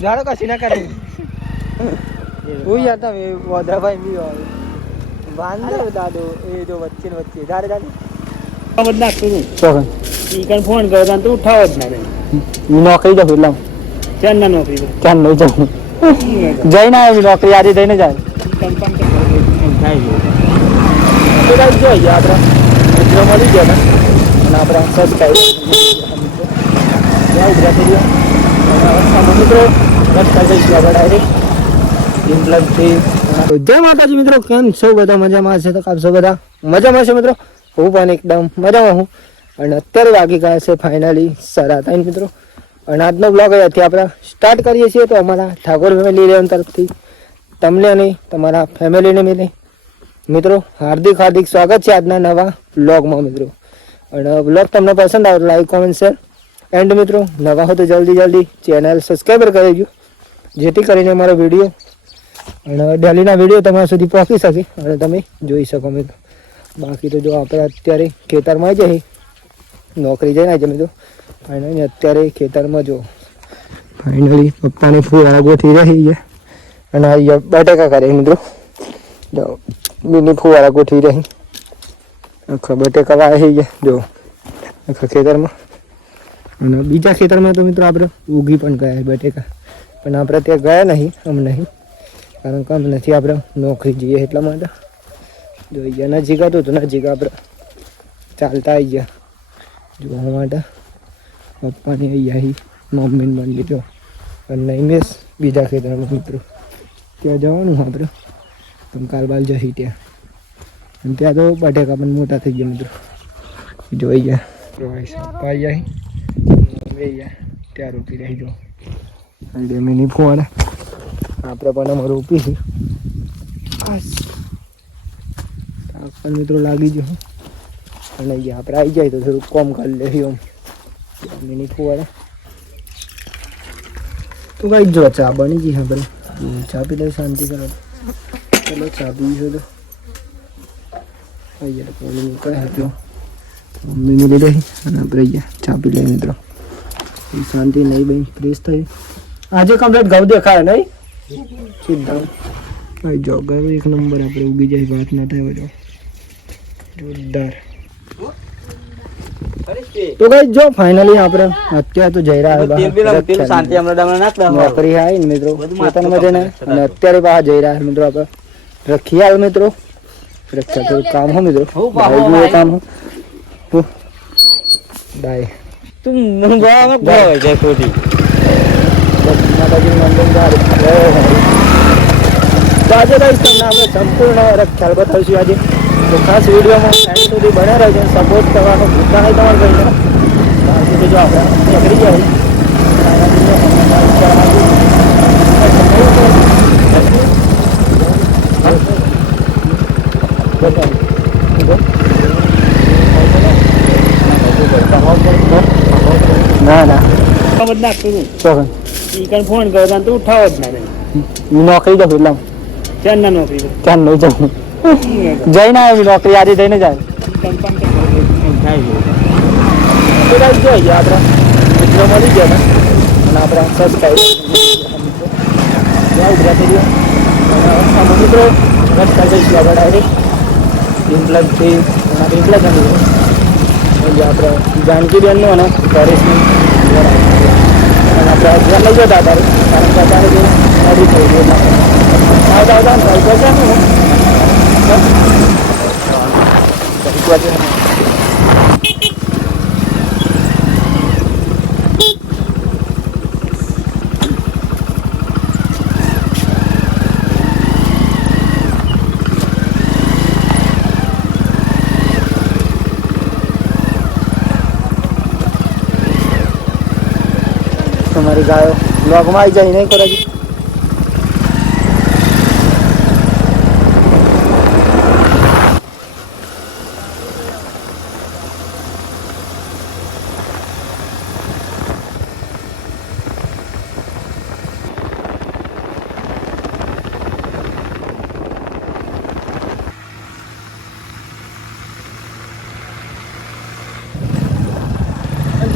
જાડો કશી ના કરે હું યાર તમે વોદરાભાઈ બી હોય વાંધો દાદો એ જો વચ્ચે ને વચ્ચે જાડે જાડે બધું નાખતું હતું ઈ કણ ફોન કર્યો તો ઉઠાવો જ ના રે નોકરી જવું એટલે ચાર ના નોકરી ક્યાં લઈ જવું જઈને આવ્યો નોકરી આજે જઈને જાય જોઈએ આપણે મિત્રો મળી ગયા અને આપણે સબસ્ક્રાઈબ મિત્રો જય માતાજી મિત્રો, કેમ છો બધા? મજામાં છે તો કાપશો બધા મજામાં છે મિત્રો. હું પણ એકદમ મજામાં હું અને અત્યારે વાગી ગયા છે ફાઇનલી 3:30 મિત્રો. અને આજનો બ્લોગ અહીંયાથી આપણે સ્ટાર્ટ કરીએ છીએ. તો અમારા ઠાકોર ફેમિલી લેવન તરફથી તમને અને તમારા ફેમિલીને મિલે મિત્રો હાર્દિક હાર્દિક સ્વાગત છે આજના નવા બ્લોગમાં મિત્રો. અને બ્લોગ તમને પસંદ આવે તો લાઈક કોમેન્ટ શેર એન્ડ મિત્રો નવા હોય તો જલ્દી ચેનલ સબસ્ક્રાઈબર કરી દેજો, જેથી કરીને અમારો વિડીયો અને ડેલીના વિડીયો તમારા સુધી પહોંચી શકે અને તમે જોઈ શકો મિત્રો. બાકી તો જો આપણે અત્યારે ખેતરમાં આવી જઈએ, નોકરી જઈને આવી જાય મિત્રો. ફાઇનલી અત્યારે ખેતરમાં જો ફાઇનલી પપ્પાને ફૂલ ગોઠવી રહી છે અને અહીંયા બટાકા કરે મિત્રો. જો બીની ફુવારા ગોઠવી રહી આખા બટેકા વાવી છે જો આખા ખેતરમાં. અને બીજા ખેતરમાં તો મિત્રો આપણે ઉગી પણ ગયા બટેકા, પણ આપણે ત્યાં ગયા નહીં નહીં, કારણ કે અમે નથી આપણે નોકરી જઈએ એટલા માટે. જો અહીંયા નજીક હતું તો નજીક આપણે ચાલતા આવી ગયા જોવા માટે. પપ્પાની અહીંયા મમ્મીને બની જો અને ઇમેશ બીજા ખેતરમાં મિત્રો ત્યાં જવાનું આપણે કાલ બાલ જશી ત્યાં. અને ત્યાં તો બટેકા પણ મોટા થઈ ગયા મિત્રો. જોઈ ગયા પાઈ જાય ત્યાં રોપી રહી જો ડેમીની ફોન આપણે પણ અમારે રોપી છે પણ મિત્રો લાગી ગયો. અને અહીંયા આપણે આવી જાય તો થોડુંક કોમ કરી લે આમ ડેમીની ફોવાળા. તો કઈ જો ચા બની ગઈ આપણે ચા પી લે શાંતિ કરો. ચલો ચા પીશું તો અહીંયા કોને નીકળે હતો મમ્મી મિલી રહી અને આપણે અહીંયા ચા પી લઈએ મિત્રો. શાંતિ નહીં ભાઈ ફ્રેશ થઈ આજે કમ્પ્લીટ ઘઉં દેખાય નહીં સીધા ભાઈ જો ઘઉં એક નંબર આપણે ઉગી જાય વાત ના થાય જો જોરદાર. તો ભાઈ જો ફાઇનલી આપણે અત્યારે તો જઈ રહ્યા નોકરી આવી ને મિત્રો પોતાના જઈને અને અત્યારે બહાર જઈ રહ્યા મિત્રો આપણે રખિયાલ મિત્રો. રખિયાલ થોડું કામ હો મિત્રો કામ હો બાય તું માતાજી આજે તમને આપણે સંપૂર્ણ ખ્યાલ બતાવીશું આજે. તો ખાસ વિડીયોમાં એન્ડ સુધી બન્યા રહેજો, સપોર્ટ કરવાનો ભૂલતા નહીં તમારે ભાઈને. બાકી તો જો આપણે નીકળી જાય ના ના બધું નાખતું હતું ચોકન ઈ કણ ફોન કર્યો તો ઉઠાવો જ ના રે નોકરી જવું એટલે ચાર ના નોકરી ક્યાં લઈ જવું જઈને આવ્યો નોકરી આજે જઈને જાય જોઈએ આપણે મિત્રો મળી ગયા અને આપણે સબસ્ક્રાઈબ મિત્રો રસ્તા જઈશું આપણે ડાયરેક્ટ પિંપલથી પિંપલા જમીન આપણે જાનકી બેનનું અને પરેશનું અને આપણે ત્યાં લઈ જતા હતા કારણ કે અત્યારે જે નદી થઈ ગઈ આવતા આવતા પૈસાનું તમારી ગાયો બ્લોગમાં આવી જાય નહીં ખોરાકી.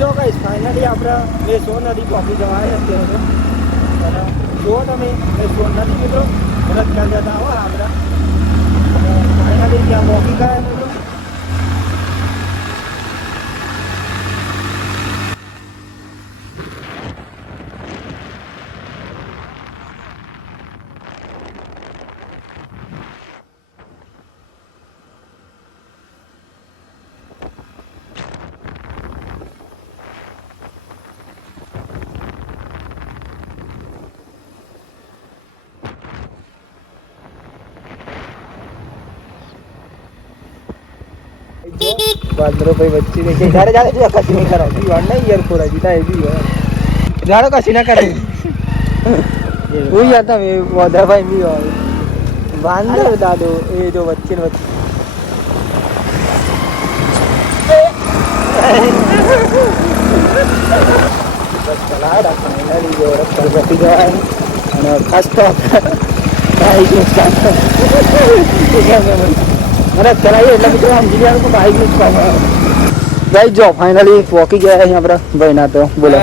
જો ગાઈસ ફાઇનલી ફાઇનલી આપણે વેસો નદી પહોંચી જવાય અત્યારે તો અને જુઓ તમે વેસો નદી મિત્રો રસ્તા જતા આવો આપણા ફાઇનલી ત્યાં પહોંચી ગયા મિત્રો. बांदरों पे बच्ची देखे जारे जारे जो कसी नहीं करा भी वाला ईयर पूरा जीता है भी जारो कसी ना करे वो ही आता मैं मोदा भाई भी और बांदर बता दो ये जो बच्चे ने बच्चे बस चला रहा फाइनली जो रस्ता बची गया है और खास तो भाई जो साथ अरे चलाइए એટલે મિત્રો આમ જીલિયાનું તો બાઈક યુઝ કરવા ગાઈસ જો ફાઇનલી પહોંચી ગયા અહીં આપણા ભાઈના તો બોલો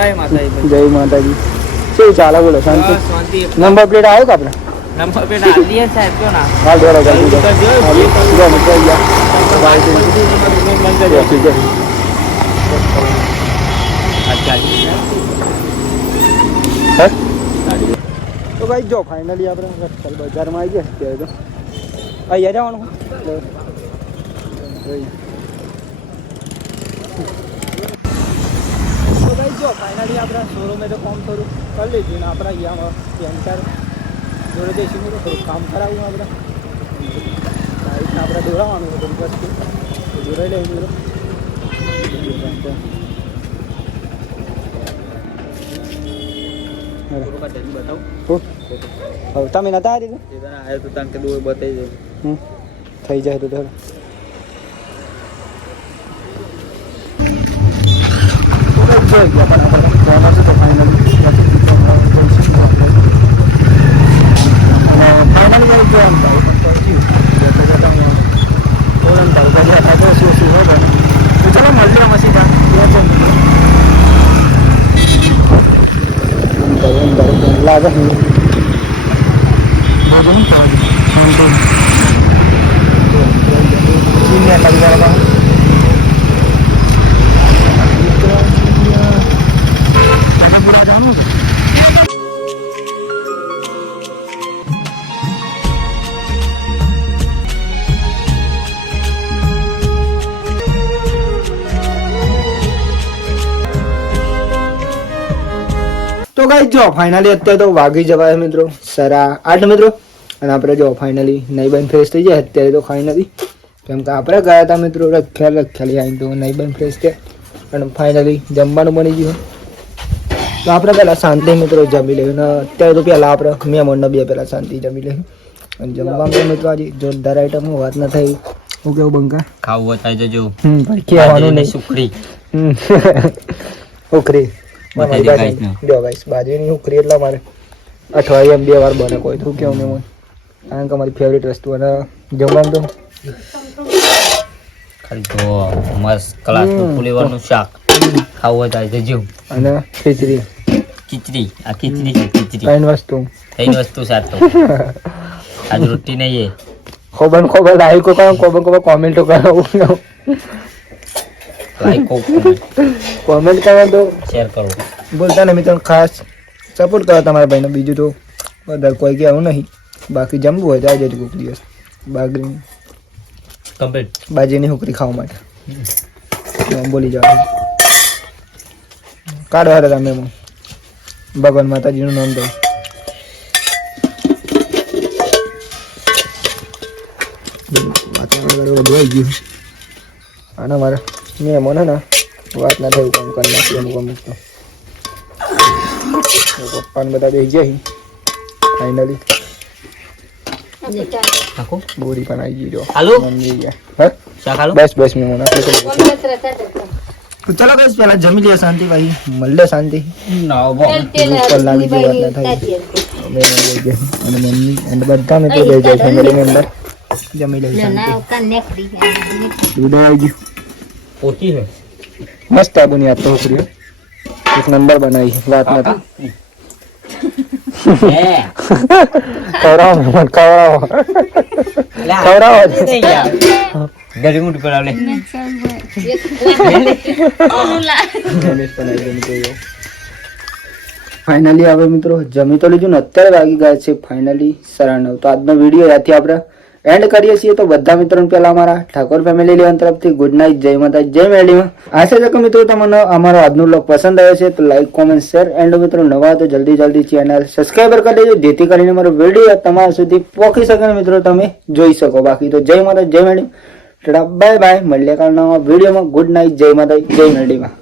જય માતાજી શું ચાલે બોલો શાંતિ નંબર પ્લેટ આવ્યો કે આપણે નંબર પ્લેટ આલી છે સાહેબ ક્યો ના હાલ દોરો ગાડી જો મિત્રો ગયા બાઈક પહોંચી ગઈ તો ગાઈસ જો ફાઇનલી આપણે રસ્તા બજારમાં આવી ગયા અત્યારે તો અહીંયા જવાનું तो भाई जो फाइनली अपना शोरूम में तो काम थोड़ा कर लीजिए ना अपना यहाँ एंटर जोड़े देशी में तो थोड़ा काम कराऊँ अपना इतना अपना दौड़ा बस तो जोड़े ले बताओ તમે નતા આ રીતે આયો તો તને કે દો બતાઈ દે થઈ જાય તો ધર લાગે તો ગાઈસ જો ફાઇનલી અત્યારે તો વાગી જવાય મિત્રો 8:30 મિત્રો અને આપણે જો ફાઇનલી નહીં બંધ ફ્રેશ થઈ જાય અત્યારે તો ફાઇનલી કેમ કે આપણે ગયા હતા મિત્રો રખ્યાલી આવી તો નહીં બંધ ફ્રેશ થયા અને ફાઇનલી જમવાનું બની ગયું તો આપણે પહેલાં શાંતિ મિત્રો જમી લઈએ અને અત્યારે તો પહેલાં આપણે મહેમાનનો બે પહેલાં શાંતિ જમી લઈએ અને જમવામાં મિત્રો આજે જોરદાર આઈટમ વાત ના થઈ હું કેવું બંકા ખાવું થાય જજો કહેવાનું નહીં સુખડી ઉખરી બાજરીની ઉખરી એટલે મારે અઠવાડિયામાં 2 વાર બને કોઈ તો કેવું મેં કારણ કે મારી ફેવરેટ વસ્તુ અને જમવાનું તો ખાલી તો મસ્ત ક્લાસનું ફુલેવરનું શાક ખાવું થાય જજો અને ખીચડી આ ખીચડી છે ખીચડી ત્રણ વસ્તુ સાથ તો આજ રોટી નહીં ખબર લાઈક કોમેન્ટ કરો કોમેન્ટ કરો તો શેર કરો બોલતા ને મિત્રો ખાસ સપોર્ટ કરો તમારા ભાઈને બીજું તો વધારે કોઈ કહેવું નહીં બાકી જમવું હોય તો આવી જજો કોઈક દિવસ બાજરીની હુકરી ખાવા માટે બોલી જાઓ કાઢો હારે તમે ભગવાન માતાજીનું નામ દઉં વાતાવરણ વધવાઈ ગયું અને મારે મહેમાન ને વાત ના થયું કામ કરી નાખ્યું અમુક તો પપ્પાને બધા બેસી જાય ફાઇનલી બોરી પણ આવી ગઈ બસ મહેમાન ચલો બસ પેલા જમી લઈએ શાંતિ ભાઈ મળે શાંતિ લાગી ગઈ વાત ના થાય અને મમ્મી અને બધા મિત્રો જઈ જાય ફેમિલી મેમ્બર જમી લઈએ દૂધ આવી ગયું પોતી હે મસ્ત આબુની આપતો ઉખરી એક નંબર બનાવી વાત નથી ખવડાવો ગરી મૂઠ પર આવલે ફાઇનલી હવે મિત્રો જમી તો લીધું ને અત્યારે વાગી ગયા છે ફાઇનલી 9:30. તો આજનો વિડીયો ત્યાંથી આપણે એન્ડ કરીએ છીએ. તો બધા મિત્રોને પહેલા અમારા ઠાકોર ફેમિલી લેવન તરફથી ગુડ નાઇટ, જય માતા, જય મેરડીમાં. આશા છે કે મિત્રો તમને અમારો આજનો બ્લોગ પસંદ આવ્યો છે તો લાઈક, કોમેન્ટ, શેર એન્ડ મિત્રો નવા તો જલ્દી ચેનલ સબસ્ક્રાઈબર કરી દેજો જેથી કરીને અમારો વિડીયો તમારા સુધી પહોંચી શકે ને મિત્રો તમે જોઈ શકો. બાકી તો જય માતા, જય મેરડી, બાય બાય. મળીએ કાલના વિડીયોમાં. ગુડ નાઇટ, જય માતા, જય મેરડીમાં.